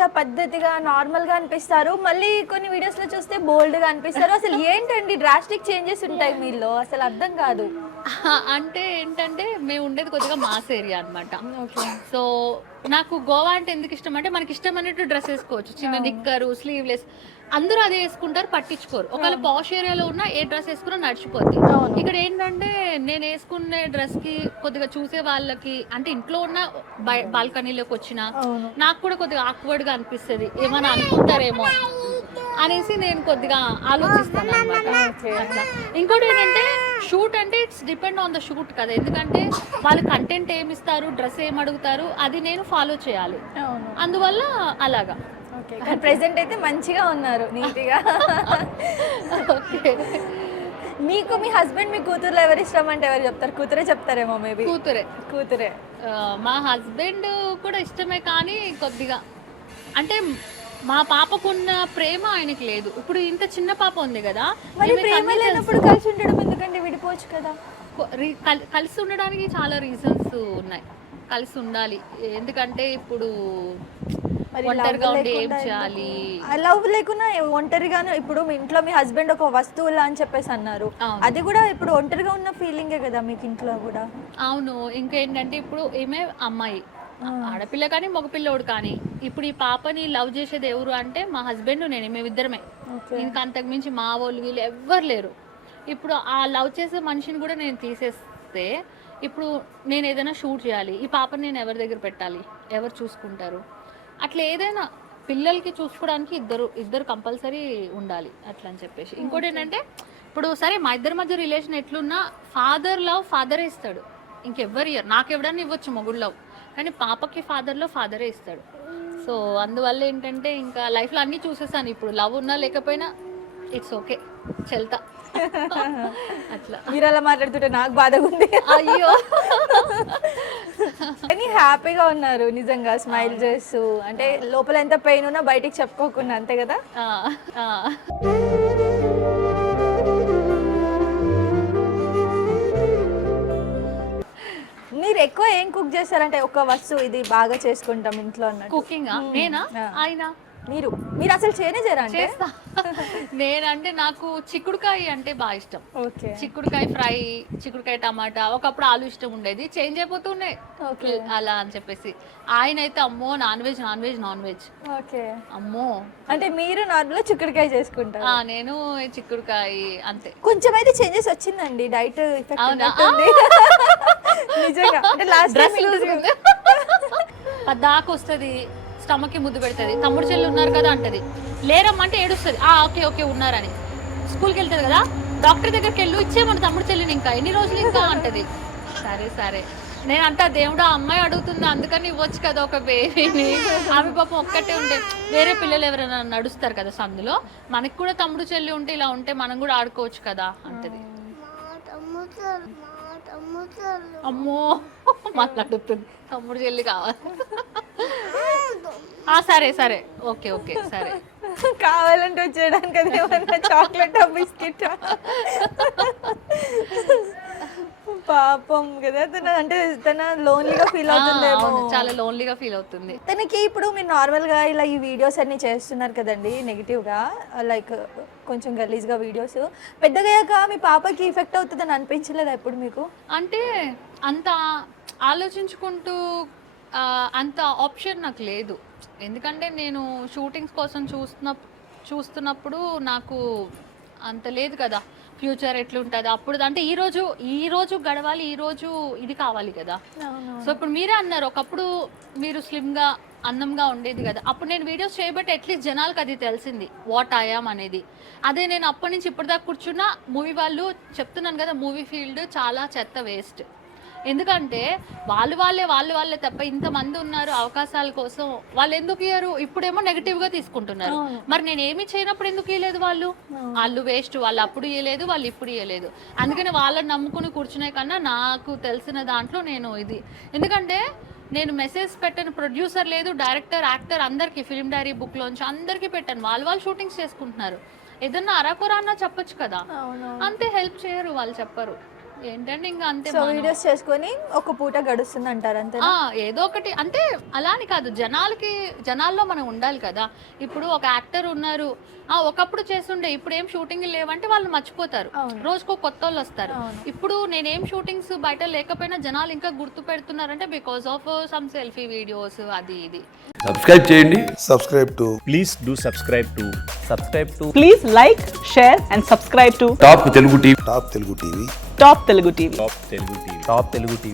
మంచిగా పద్ధతిగా నార్మల్ గా అనిపిస్తారు, మళ్ళీ కొన్ని వీడియోస్ లో చూస్తే బోల్డ్ గా అనిపిస్తారు. అసలు ఏంటండి డ్రాస్టిక్ చేంజెస్ ఉంటాయి మీలో, అసలు అర్థం కాదు. అంటే ఏంటంటే మేము ఉండేది కొద్దిగా మాస్ ఏరియా అనమాట. ఓకే. సో నాకు గోవా అంటే ఎందుకు ఇష్టం అంటే మనకి ఇష్టం అన్నట్టు డ్రెస్ వేసుకోవచ్చు. చిన్న నిక్కరు, స్లీవ్లెస్ అందరూ అదే వేసుకుంటారు, పట్టించుకోరు. ఒకవేళ పాష్ ఏరియాలో ఉన్న ఏ డ్రెస్ వేసుకున్నా నడిచిపోద్ది. ఇక్కడ ఏంటంటే నేను వేసుకునే డ్రెస్ కి కొద్దిగా చూసే వాళ్ళకి, అంటే ఇంట్లో ఉన్న బాల్కనీలోకి వచ్చిన నాకు కూడా కొద్దిగా ఆక్వర్డ్ గా అనిపిస్తుంది, ఏమైనా అనుకుంటారేమో అనేసి నేను కొద్దిగా ఆలోచిస్తాను అనమాట. అట్లా ఇంకోటి ఏంటంటే షూట్ అంటే it's depend on the shoot కదా, ఎందుకంటే వాళ్ళు కంటెంట్ ఏమి ఇస్తారు, డ్రెస్ ఏం అడుగుతారు, అది నేను ఫాలో చేయాలి. అందువల్ల అలాగా. ప్రెసెంట్ అయితే మంచిగా ఉన్నారు, నీట్గా. ఓకే. మీకు మీ హస్బెండ్, మీ కూతురులో ఎవరు ఇష్టం అంటే ఎవరు చెప్తారు? కూతురే చెప్తారేమో మేబీ. కూతురే. మా హస్బెండ్ కూడా ఇష్టమే, కానీ కొద్దిగా అంటే మా పాపకున్న ప్రేమ ఆయనకి లేదు. ఇప్పుడు ఇంత చిన్న పాప ఉంది కదా, మరి ప్రేమ లేనప్పుడు కలిసి ఉండడం ఎందుకంటే, విడిపోవచ్చు కదా. కలిసి ఉండడానికి చాలా రీజన్స్ ఉన్నాయి, కలిసి ఉండాలి. ఎందుకంటే ఇప్పుడు ఒంటరిగా ఉండి ఏం చేయాలి, లవ్ లేకున్నా ఒంటరిగానే. ఇప్పుడు మీ ఇంట్లో మీ హస్బెండ్ ఒక వస్తువులా అని చెప్పేసి అన్నారు, అది కూడా ఇప్పుడు ఒంటరిగా ఉన్న ఫీలింగే కదా మీకు ఇంట్లో కూడా. అవును. ఇంకేంటంటే ఇప్పుడు ఈమె అమ్మాయి, ఆడపిల్ల కానీ మగపిల్లోడు కానీ, ఇప్పుడు ఈ పాపని లవ్ చేసేది ఎవరు అంటే మా హస్బెండ్, నేను, మేమిద్దరమే. ఇంకా అంతకు మించి మా వాళ్ళు వీళ్ళు ఎవ్వరు లేరు. ఇప్పుడు ఆ లవ్ చేసే మనిషిని కూడా నేను తీసేస్తే, ఇప్పుడు నేను ఏదైనా షూట్ చేయాలి, ఈ పాపని నేను ఎవరి దగ్గర పెట్టాలి, ఎవరు చూసుకుంటారు? అట్లా ఏదైనా పిల్లలకి చూసుకోవడానికి ఇద్దరు కంపల్సరీ ఉండాలి అట్లా అని చెప్పేసి. ఇంకోటి ఏంటంటే ఇప్పుడు సరే మా ఇద్దరి మధ్య రిలేషన్ ఎట్లున్నా ఫాదర్ లవ్ ఫాదరే ఇస్తాడు, ఇంకెవ్వరు ఇయ్యరు. నాకు ఎవడన్నా ఇవ్వచ్చు మొగుడు లవ్, కానీ పాపకి ఫాదర్లో ఫాదరే ఇస్తాడు. సో అందువల్ల ఏంటంటే ఇంకా లైఫ్లో అన్నీ చూసేసాను. ఇప్పుడు లవ్ ఉన్నా లేకపోయినా ఇట్స్ ఓకే, చెల్తా. అట్లా మీరు అలా మాట్లాడుతుంటే నాకు బాధగా ఉంది. అయ్యో. కానీ హ్యాపీగా ఉన్నారు నిజంగా, స్మైల్ చేస్తూ. అంటే లోపల ఎంత పెయిన్ ఉన్నా బయటికి చెప్పుకోకుండా, అంతే కదా. మీరు ఎక్కువ ఏం కుక్ చేస్తారంటే, ఒక వస్తువు ఇది బాగా చేసుకుంటాం ఇంట్లో అన్నట్టు? కుకింగ్ నేనా ఆయన మీరు అసలు చేయరా అంటే? నేనంటే నాకు చిక్కుడుకాయ అంటే బాగా ఇష్టం. చిక్కుడుకాయ ఫ్రై, చిక్కుడుకాయ టమాటా. ఒకప్పుడు ఆలు ఇష్టం ఉండేది, చేంజ్ అయిపోతున్నాయి అలా అని చెప్పేసి. ఆయన అయితే అమ్మో నాన్ వెజ్ అమ్మో. అంటే మీరు నార్మల్ చిక్కుడుకాయ చేసుకుంటారు, నేను చిక్కుడుకాయ అంతే. కొంచెం అయితే చేంజెస్ వచ్చిందండి, డైట్ నిజంగా. అంటే లాస్ట్ పద్దాకు వస్తుంది, స్టమక్కి ముద్దు పెడుతుంది, తమ్ముడు చెల్లి ఉన్నారు కదా అంటది, లేరమ్మంటే ఏడుస్తుంది, ఓకే ఉన్నారని. స్కూల్కి వెళ్తుంది కదా, డాక్టర్ దగ్గరికి వెళ్ళు, ఇచ్చేయమని తమ్ముడు చెల్లిని, ఇంకా ఎన్ని రోజులు ఇంకా అంటది. సరే నేను అంటా, దేవుడు ఆ అమ్మాయి అడుగుతుంది అందుకని ఇవ్వచ్చు కదా ఒక బేబీని, ఆమె పాపం ఒక్కటే ఉంటే, వేరే పిల్లలు ఎవరైనా నడుస్తారు కదా సందులో, మనకి కూడా తమ్ముడు చెల్లి ఉంటే ఇలా ఉంటే మనం కూడా ఆడుకోవచ్చు కదా అంటది. అమ్మో మాట్లాడుతుంది, తమ్ముడు చెల్లి కావాలి. సరే ఓకే సరే. కావాలంటే వచ్చేయడానికి అది ఏమన్నా చాక్లెట్ బిస్కెట్? పాపం కదా తన, అంటే తన లోన్లీగా ఫీల్ అవుతుందేమో. చాలా లోన్లీగా ఫీల్ అవుతుంది తనకి. ఇప్పుడు మీరు నార్మల్ గా ఇలా ఈ వీడియోస్ అన్ని చేస్తున్నారు కదండి, నెగిటివ్ గా, లైక్ కొంచెం గలీజ్గా వీడియోస్, పెద్దగయ్యాక మీ పాపకి ఎఫెక్ట్ అవుతుందని అనిపించలేదా ఎప్పుడు మీకు? అంటే అంత ఆలోచించుకుంటూ అంత ఆప్షన్ నాకు లేదు, ఎందుకంటే నేను షూటింగ్స్ కోసం చూస్తున్నప్పుడు నాకు అంత లేదు కదా ఫ్యూచర్ ఎట్లుంటుంది అప్పుడు. అంటే ఈ రోజు గడవాలి, ఈ రోజు ఇది కావాలి కదా. సో ఇప్పుడు మీరే అన్నారు, ఒకప్పుడు మీరు స్లిమ్గా అందంగా ఉండేది కదా, అప్పుడు నేను వీడియోస్ చేయబట్టి అట్లీస్ట్ జనాలకు అది తెలిసింది వాట్ ఐయామ్ అనేది. అదే నేను అప్పటి నుంచి ఇప్పటిదాకా కూర్చున్నా, మూవీ వాళ్ళు చెప్తున్నాను కదా, మూవీ ఫీల్డ్ చాలా చెత్త, వేస్ట్. ఎందుకంటే వాళ్ళే తప్ప ఇంతమంది ఉన్నారు అవకాశాల కోసం, వాళ్ళు ఎందుకు ఇయ్యరు? ఇప్పుడేమో నెగిటివ్గా తీసుకుంటున్నారు. మరి నేను ఏమి చేయనప్పుడు ఎందుకు ఇయ్యలేదు? వాళ్ళు వేస్ట్, వాళ్ళు అప్పుడు ఇయ్యలేదు, వాళ్ళు ఇప్పుడు ఇయ్యలేదు. అందుకని వాళ్ళని నమ్ముకుని కూర్చునే కన్నా నాకు తెలిసిన దాంట్లో నేను ఇది, ఎందుకంటే నేను మెసేజ్ పెట్టాను, ప్రొడ్యూసర్ లేదు, డైరెక్టర్, యాక్టర్ అందరికీ, ఫిల్మ్ డైరీ బుక్లోంచి అందరికీ పెట్టాను, వాళ్ళు షూటింగ్స్ చేసుకుంటున్నారు. ఏదన్నా అరాకొరా అన్నా చెప్పొచ్చు కదా, అంతే. హెల్ప్ చేయరు, వాళ్ళు చెప్పరు. ఏంటంటే ఇంకా అంతే సో వీడియోస్ చేసుకొని ఒక పూట గడుస్తుంది అంటారు అంతే. ఏదో ఒకటి అంటే అలా అని కాదు, జనాల్లో మనం ఉండాలి కదా. ఇప్పుడు ఒక యాక్టర్ ఉన్నారు, ఒకప్పుడు చేస్తుండే ఇప్పుడు ఏం షూటింగ్ లేవంటే వాళ్ళు మర్చిపోతారు, రోజుకో కొత్త వాళ్ళు వస్తారు. ఇప్పుడు నేనేం షూటింగ్స్ బయట లేకపోయినా జనాలు ఇంకా గుర్తు పెడుతున్నారంటే because of some selfie videos అది ఇది. సబ్స్క్రైబ్ చేయండి. Please do subscribe to Please like, share and subscribe to top Telugu TV. Top Telugu TV. Top Telugu TV.